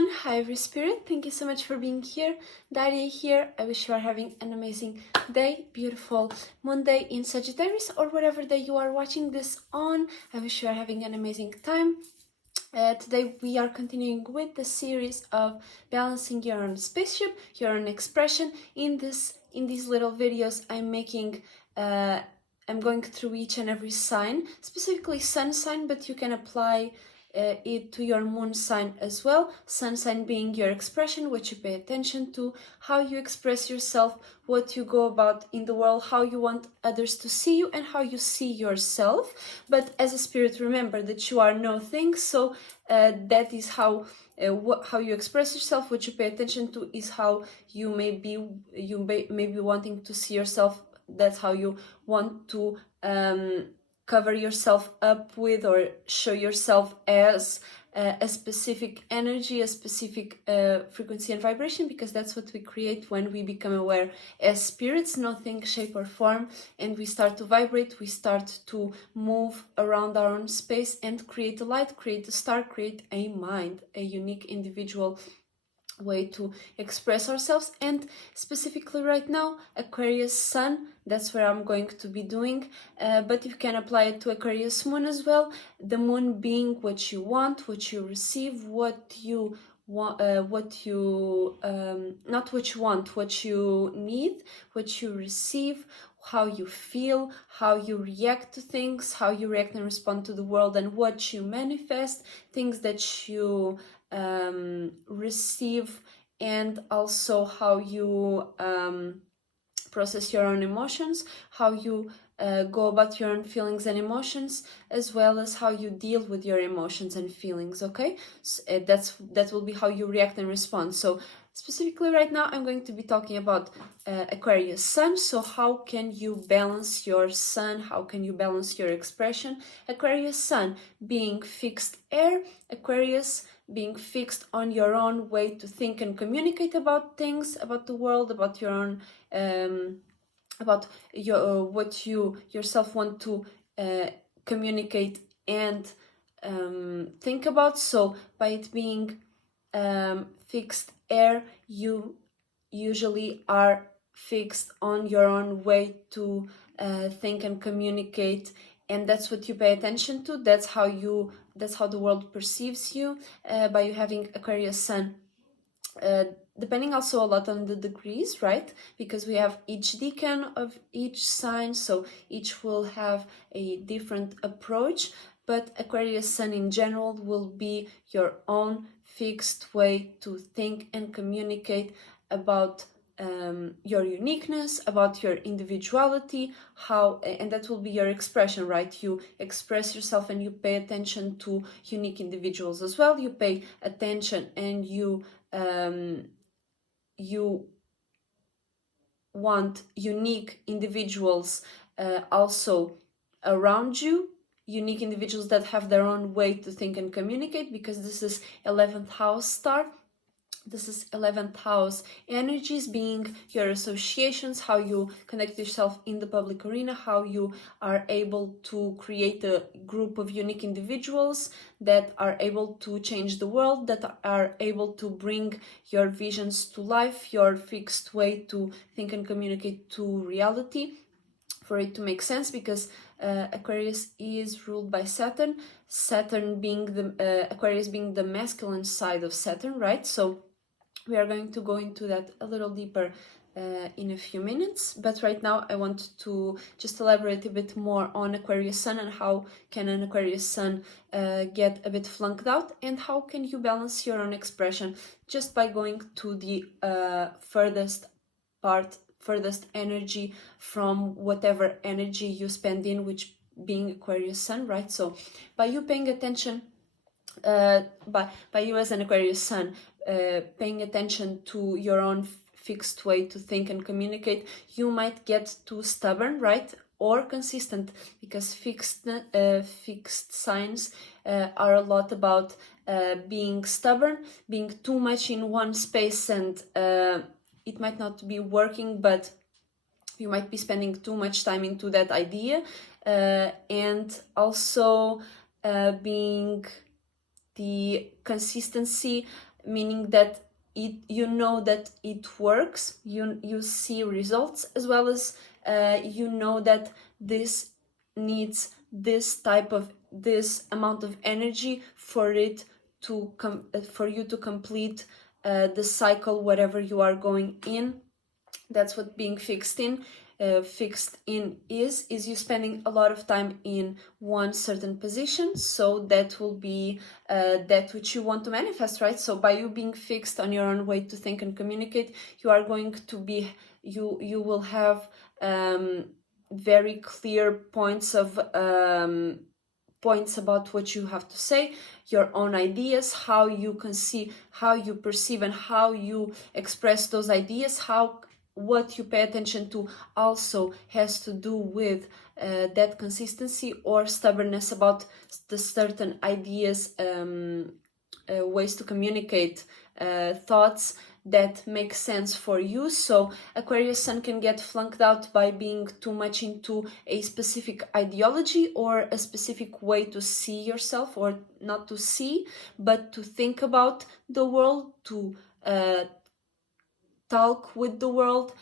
everyone, hi every spirit, thank you so much for being here. Daria here. I wish you are having an amazing day, beautiful Monday in Sagittarius or whatever day you are watching this on. I wish you are having an amazing time. Today we are continuing with the series of balancing your own spaceship, your own expression. In these little videos I'm making I'm going through each and every sign, specifically sun sign, but you can apply it to your moon sign as well. Sun sign being your expression, what you pay attention to, how you express yourself, what you go about in the world, how you want others to see you, and how you see yourself. But as a spirit, remember that you are no thing, so that is how you express yourself. What you pay attention to is how you may be wanting to see yourself. That's how you want to cover yourself up with or show yourself as a specific energy, a specific frequency and vibration, because that's what we create when we become aware as spirits, nothing, shape or form, and we start to vibrate, we start to move around our own space and create a light, create a star, create a mind, a unique individual way to express ourselves. And specifically right now, Aquarius Sun, that's where I'm going to be doing, but you can apply it to Aquarius Moon as well. The moon being what you want, what you receive, what you want, not what you want, what you need, what you receive, how you feel, how you react to things, how you react and respond to the world, and what you manifest, things that you receive, and also how you process your own emotions, how you go about your own feelings and emotions, as well as how you deal with your emotions and feelings. Okay, so, that will be how you react and respond. So specifically right now I'm going to be talking about Aquarius Sun. So how can you balance your sun? How can you balance your expression? Aquarius Sun being fixed air, Aquarius being fixed on your own way to think and communicate about things, about the world, about your own about your what you yourself want to communicate and think about. So by it being fixed air, you usually are fixed on your own way to think and communicate, and that's what you pay attention to. That's how the world perceives you by you having Aquarius Sun. Depending also a lot on the degrees, right? Because we have each decan of each sign, so each will have a different approach, but Aquarius Sun in general will be your own fixed way to think and communicate about your uniqueness, about your individuality, and that will be your expression, right? You express yourself and you pay attention to unique individuals as well. You pay attention and you want unique individuals also around you, unique individuals that have their own way to think and communicate, because this is 11th house star. This is 11th house energies, being your associations, how you connect yourself in the public arena, how you are able to create a group of unique individuals that are able to change the world, that are able to bring your visions to life, your fixed way to think and communicate to reality, for it to make sense, because Aquarius is ruled by Saturn. Saturn being Aquarius being the masculine side of Saturn, right? So we are going to go into that a little deeper in a few minutes, but right now I want to just elaborate a bit more on Aquarius Sun and how can an Aquarius Sun get a bit flunked out, and how can you balance your own expression just by going to the furthest energy from whatever energy you spend in, which being Aquarius Sun, right? So by you paying attention, by you as an Aquarius Sun, paying attention to your own fixed way to think and communicate, you might get too stubborn, right? Or consistent, because fixed signs are a lot about being stubborn, being too much in one space, and it might not be working, but you might be spending too much time into that idea, and also being the consistency meaning that you know that it works, you see results, as well as you know that this needs this amount of energy for it to for you to complete the cycle, whatever you are going in. That's what being fixed in is you spending a lot of time in one certain position, so that will be that which you want to manifest, right? So by you being fixed on your own way to think and communicate, you are going to be, you will have very clear points about what you have to say, your own ideas, how you perceive and how you express those ideas, what you pay attention to also has to do with that consistency or stubbornness about the certain ideas, ways to communicate thoughts that make sense for you. So Aquarius Sun can get flunked out by being too much into a specific ideology or a specific way to see yourself, or not to see, but to think about the world, to talk with the world.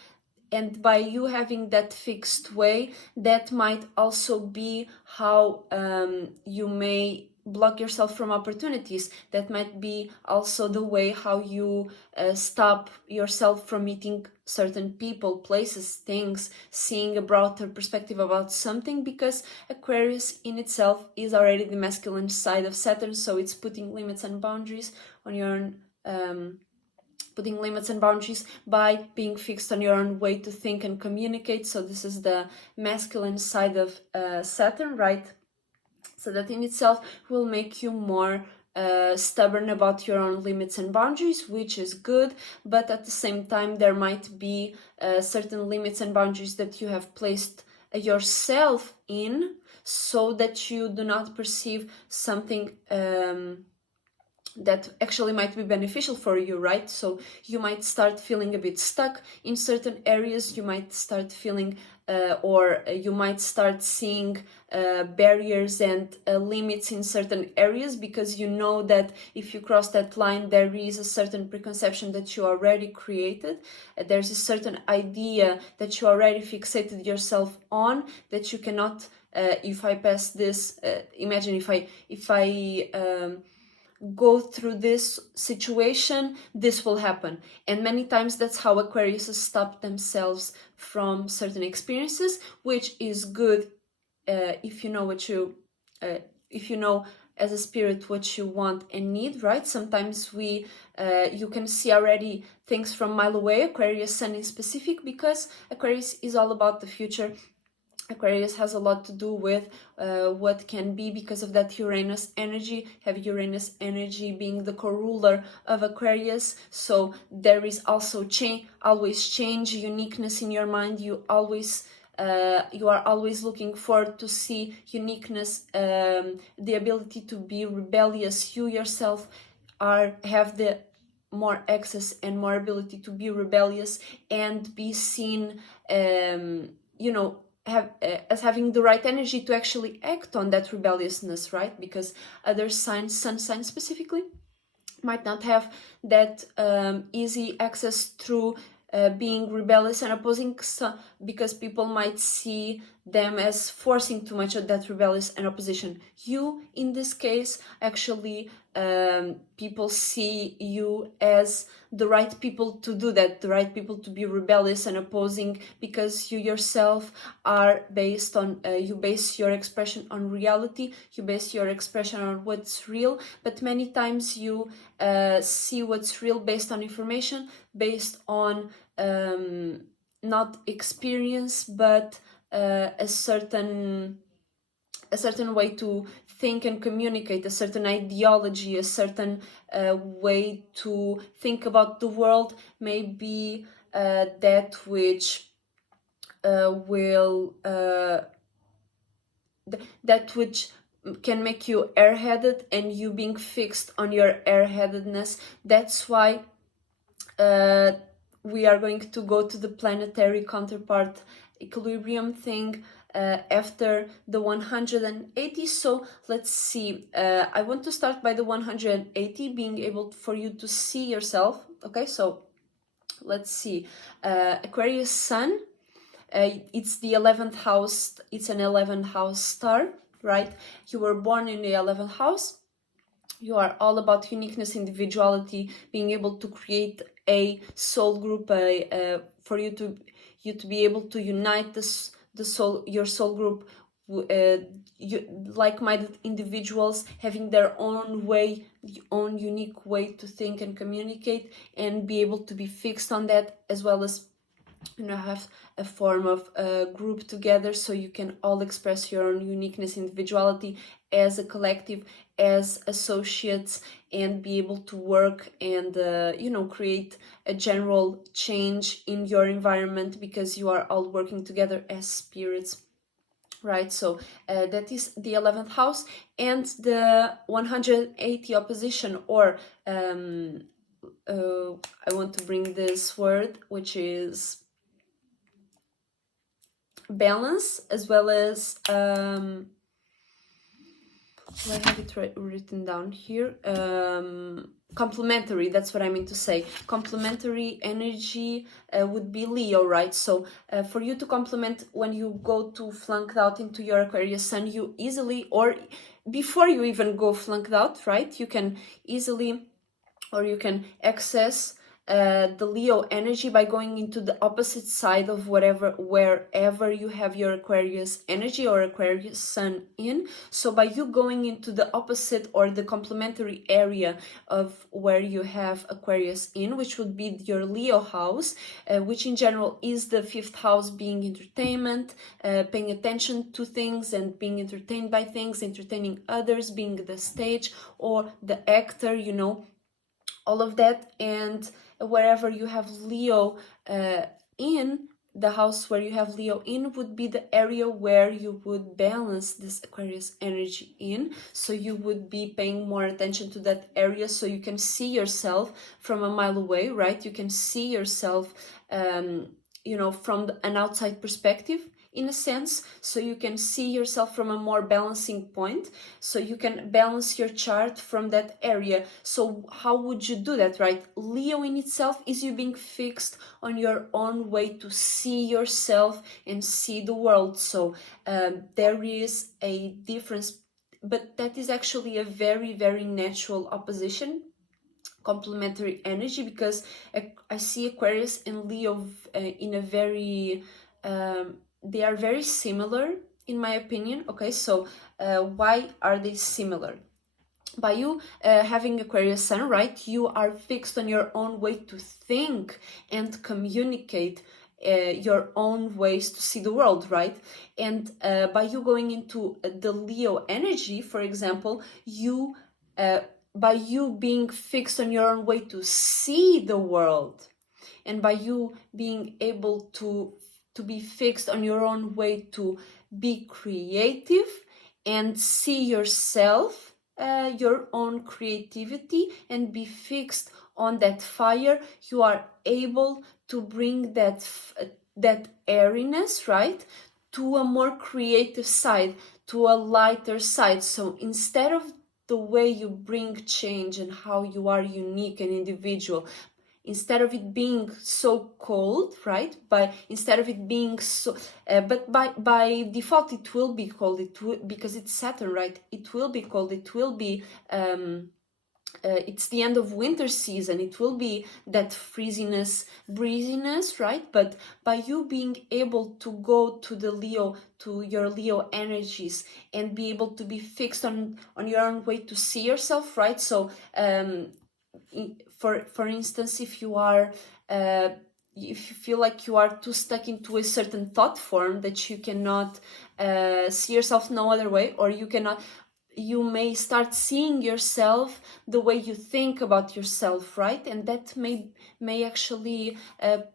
And by you having that fixed way, that might also be how you may block yourself from opportunities. That might be also the way how you stop yourself from meeting certain people, places, things, seeing a broader perspective about something, because Aquarius in itself is already the masculine side of Saturn, so it's putting limits and boundaries on your own, putting limits and boundaries by being fixed on your own way to think and communicate. So this is the masculine side of Saturn, right? So that in itself will make you more stubborn about your own limits and boundaries, which is good, but at the same time there might be certain limits and boundaries that you have placed yourself in, so that you do not perceive something that actually might be beneficial for you, right? So you might start feeling a bit stuck in certain areas, you might start feeling or you might start seeing barriers and limits in certain areas, because you know that if you cross that line, there is a certain preconception that you already created. There's a certain idea that you already fixated yourself on, that you cannot, if I pass this, imagine if I go through this situation, this will happen. And many times that's how Aquarius stop themselves from certain experiences, which is good if you know what you if you know as a spirit what you want and need, right? Sometimes you can see already things from a mile away, Aquarius Sun in specific, because Aquarius is all about the future. Aquarius has a lot to do with what can be, because of that Uranus energy, have Uranus energy being the co-ruler of Aquarius. So there is also always change, uniqueness in your mind. You are always looking forward to see uniqueness, the ability to be rebellious. You yourself have the more access and more ability to be rebellious and be seen, as having the right energy to actually act on that rebelliousness, right? Because other signs, sun signs specifically, might not have that easy access through being rebellious and opposing, because people might see them as forcing too much of that rebellious and opposition. You, in this case, actually, people see you as the right people to do that, the right people to be rebellious and opposing, because you yourself are based on, you base your expression on reality, you base your expression on what's real, but many times you see what's real based on information, based on not experience, but a certain way to think and communicate, a certain ideology, a certain way to think about the world, maybe that which that which can make you airheaded, and you being fixed on your airheadedness. That's why we are going to go to the planetary counterpart equilibrium thing after the 180. So let's see, I want to start by the 180, being able for you to see yourself. Okay, so let's see, Aquarius Sun, it's the 11th house, it's an 11th house star, right? You were born in the 11th house. You are all about uniqueness, individuality, being able to create a soul group, for you to be able to unite your soul group, like-minded individuals having their own way, own unique way to think and communicate, and be able to be fixed on that, as well as have a form of group together, so you can all express your own uniqueness, individuality as a collective, as associates, and be able to work and create a general change in your environment, because you are all working together as spirits, right? So that is the 11th house. And the 180 opposition, or I want to bring this word, which is balance, as well as I have it written down here, complementary, that's what I mean to say. Complementary energy would be Leo, right? So for you to complement, when you go to flunked out into your Aquarius Sun, you easily, or before you even go flunked out, right, you can easily, or you can access the Leo energy by going into the opposite side of wherever you have your Aquarius energy or Aquarius Sun in. So by you going into the opposite or the complementary area of where you have Aquarius in, which would be your Leo house, which in general is the 5th house, being entertainment, paying attention to things and being entertained by things, entertaining others, being the stage or the actor, all of that. And wherever you have Leo in, the house where you have Leo in would be the area where you would balance this Aquarius energy in. So you would be paying more attention to that area, so you can see yourself from a mile away, right? You can see yourself from an outside perspective, in a sense, so you can see yourself from a more balancing point, so you can balance your chart from that area. So how would you do that, right? Leo in itself is you being fixed on your own way to see yourself and see the world. So there is a difference, but that is actually a very, very natural opposition, complementary energy, because I see Aquarius and Leo in a very they are very similar, in my opinion. Okay, so why are they similar? By you having Aquarius Sun, right, you are fixed on your own way to think and communicate, your own ways to see the world, right? And by you going into the Leo energy, for example, you by you being fixed on your own way to see the world, and by you being able to be fixed on your own way to be creative and see yourself, your own creativity, and be fixed on that fire, you are able to bring that airiness, right, to a more creative side, to a lighter side. So instead of the way you bring change and how you are unique and individual, instead of it being so cold, right? Instead of it being so, but by default it will be cold. Because it's Saturn, right? It will be cold. It will be. It's the end of winter season. It will be that freeziness, breeziness, right? But by you being able to go to the Leo, to your Leo energies, and be able to be fixed on your own way to see yourself, right? So for instance, if you are if you feel like you are too stuck into a certain thought form that you cannot see yourself no other way, or you may start seeing yourself the way you think about yourself, right? And that may actually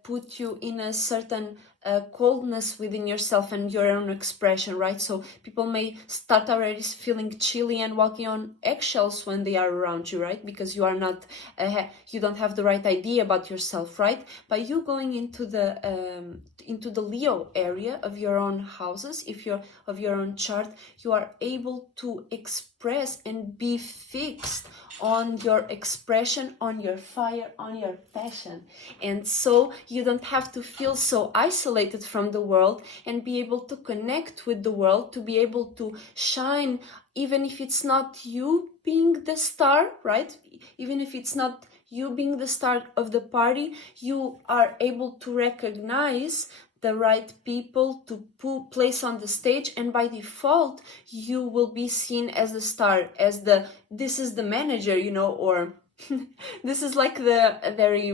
put you in a certain coldness within yourself and your own expression, right? So people may start already feeling chilly and walking on eggshells when they are around you, right? Because you are not, you don't have the right idea about yourself, right? By you going into the Leo area of your own houses, if you're of your own chart, you are able to express and be fixed on your expression, on your fire, on your passion. And so you don't have to feel so isolated from the world and be able to connect with the world, to be able to shine, even if it's not you being the star, right? Even if it's not you being the star of the party, you are able to recognize the right people to place on the stage, and by default you will be seen as the star, as this is the manager, you know, or this is like the very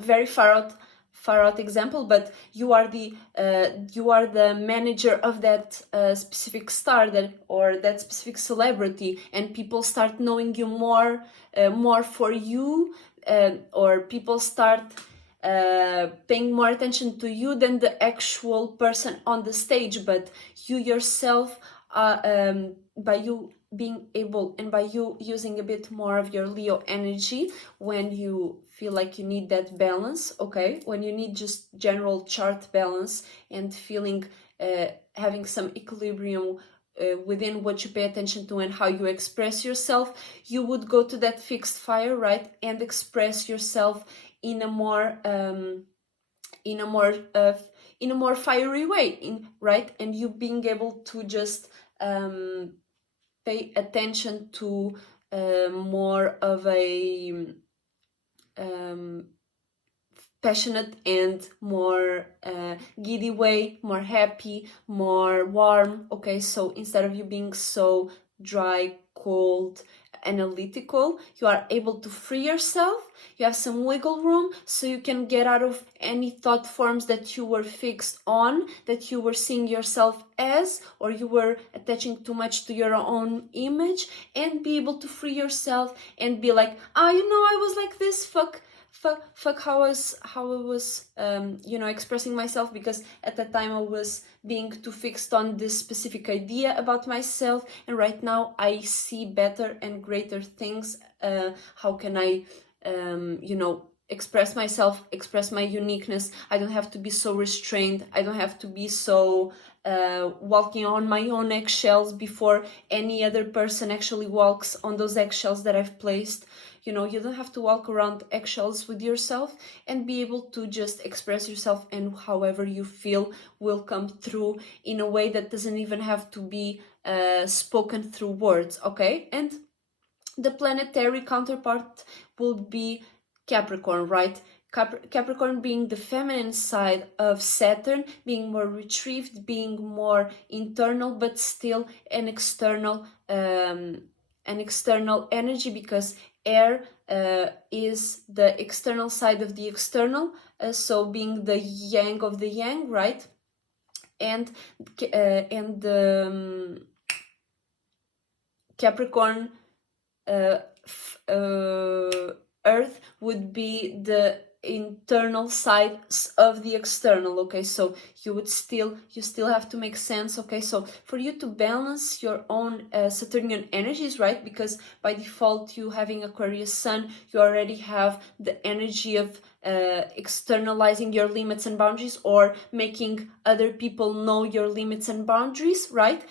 very far out example, but you are the manager of that specific star, or that specific celebrity, and people start knowing you more for you, or people start paying more attention to you than the actual person on the stage. But you yourself, by you being able, and by you using a bit more of your Leo energy when you feel like you need that balance, okay, when you need just general chart balance and feeling having some equilibrium within what you pay attention to and how you express yourself, you would go to that fixed fire, right, and express yourself in a more fiery way, right, and you being able to just pay attention to more of a passionate and more giddy way, more happy, more warm, okay? So instead of you being so dry, cold, analytical, you are able to free yourself. You have some wiggle room, so you can get out of any thought forms that you were fixed on, that you were seeing yourself as, or you were attaching too much to your own image, and be able to free yourself and be like, I was like this, fuck how I was expressing myself, because at that time I was being too fixed on this specific idea about myself, and right now I see better and greater things. How can I express myself, express my uniqueness? I don't have to be so restrained. I don't have to be so walking on my own eggshells before any other person actually walks on those eggshells that I've placed. You don't have to walk around eggshells with yourself, and be able to just express yourself, and however you feel will come through in a way that doesn't even have to be spoken through words, okay? And the planetary counterpart will be Capricorn, right? Capricorn being the feminine side of Saturn, being more retrieved, being more internal, but still an external energy, because air is the external side of the external, so being the yang of the yang, right? And Capricorn Earth would be the internal side of the external, okay? So you still have to make sense, okay? So for you to balance your own Saturnian energies, right? Because by default, you having Aquarius Sun, you already have the energy of externalizing your limits and boundaries, or making other people know your limits and boundaries, right?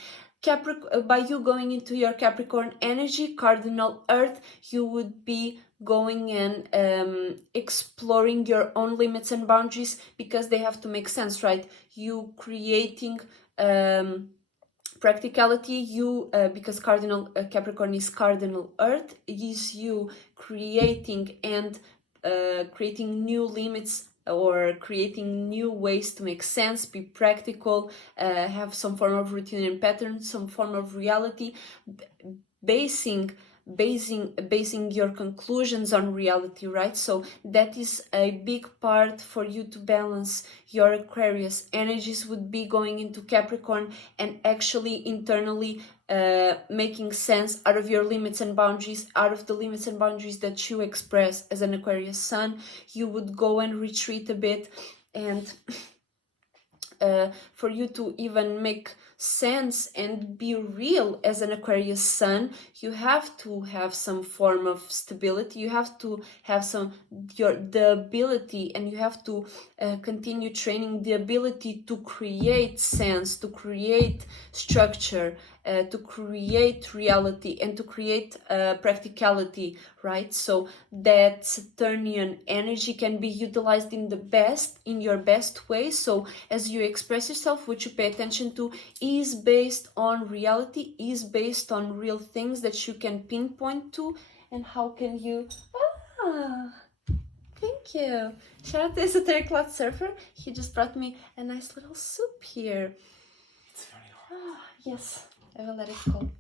By you going into your Capricorn energy, cardinal Earth, you would be going and exploring your own limits and boundaries, because they have to make sense, right? You creating practicality, because cardinal Capricorn is cardinal Earth, is you creating and creating new limits, or creating new ways to make sense, be practical, have some form of routine and pattern, some form of reality, basing your conclusions on reality, right? So that is a big part for you to balance your Aquarius energies, would be going into Capricorn and actually internally making sense out of your limits and boundaries, out of the limits and boundaries that you express as an Aquarius Sun. You would go and retreat a bit and for you to even make sense and be real as an Aquarius sun, you have to have some form of stability. You have to have the ability, and you have to continue training the ability to create sense, to create structure, to create reality, and to create practicality, right? So that Saturnian energy can be utilized in your best way. So as you express yourself, what you pay attention to is based on reality, is based on real things that you can pinpoint to. And how can you... Thank you. Shout out to Esotericcloudsurfer. He just brought me a nice little soup here. It's very hot. Yes, I will let it go.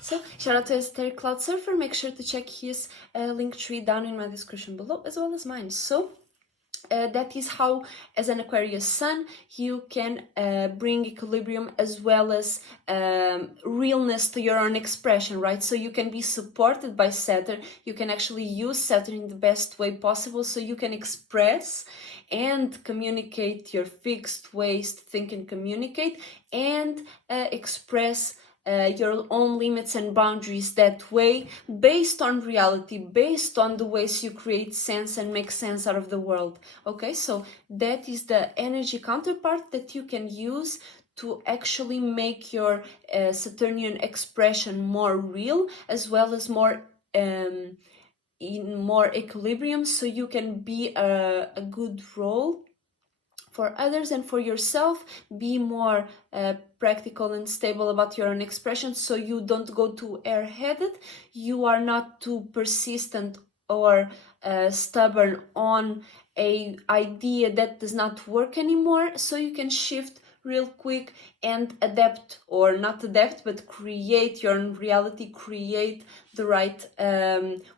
So, shout out to Esotericcloudsurfer. Make sure to check his Linktree down in my description below, as well as mine. So, that is how, as an Aquarius sun, you can bring equilibrium as well as realness to your own expression, right? So you can be supported by Saturn. You can actually use Saturn in the best way possible, so you can express and communicate your fixed ways to think and communicate, and express your own limits and boundaries that way, based on reality, based on the ways you create sense and make sense out of the world. Okay, so that is the energy counterpart that you can use to actually make your Saturnian expression more real, as well as more in more equilibrium, so you can be a good role for others and for yourself. Be more practical and stable about your own expression, so you don't go too airheaded. You are not too persistent or stubborn on a idea that does not work anymore, so you can shift real quick and adapt, or not adapt, but create your own reality, create the right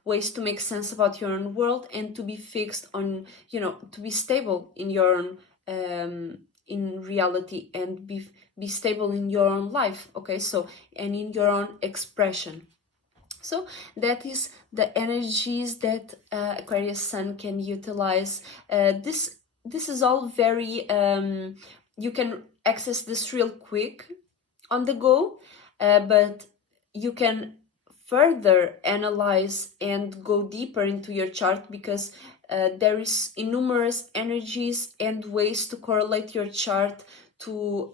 ways to make sense about your own world, and to be fixed on, to be stable in your own in reality, and be stable in your own life. Okay, so, and in your own expression. So that is the energies that Aquarius sun can utilize. This is all very you can access this real quick on the go, but you can further analyze and go deeper into your chart, because there is numerous energies and ways to correlate your chart to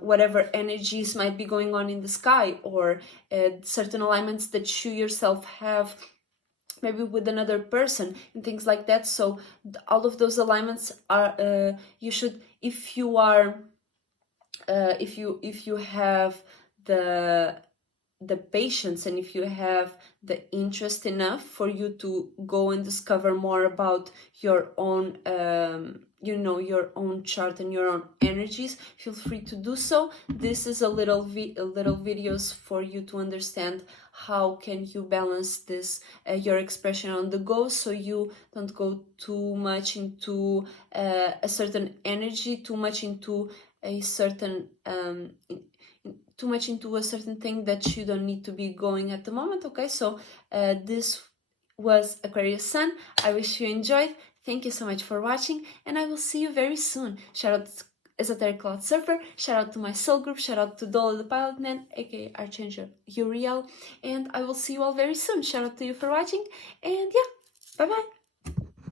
whatever energies might be going on in the sky, or certain alignments that you yourself have, maybe with another person, and things like that. So all of those alignments are you should, if you are if you have the patience, and if you have the interest enough for you to go and discover more about your own your own chart and your own energies, feel free to do so. This is a little videos for you to understand how can you balance this your expression on the go, so you don't go too much into a certain energy, too much into a certain too much into a certain thing that you don't need to be going at the moment. Okay, so this was Aquarius sun. I wish you enjoyed. Thank you so much for watching, and I will see you very soon. Shout out to Esotericcloudsurfer, shout out to my soul group, shout out to Dolo the Pilot Man, aka Archangel Uriel, and I will see you all very soon. Shout out to you for watching, and yeah, bye bye.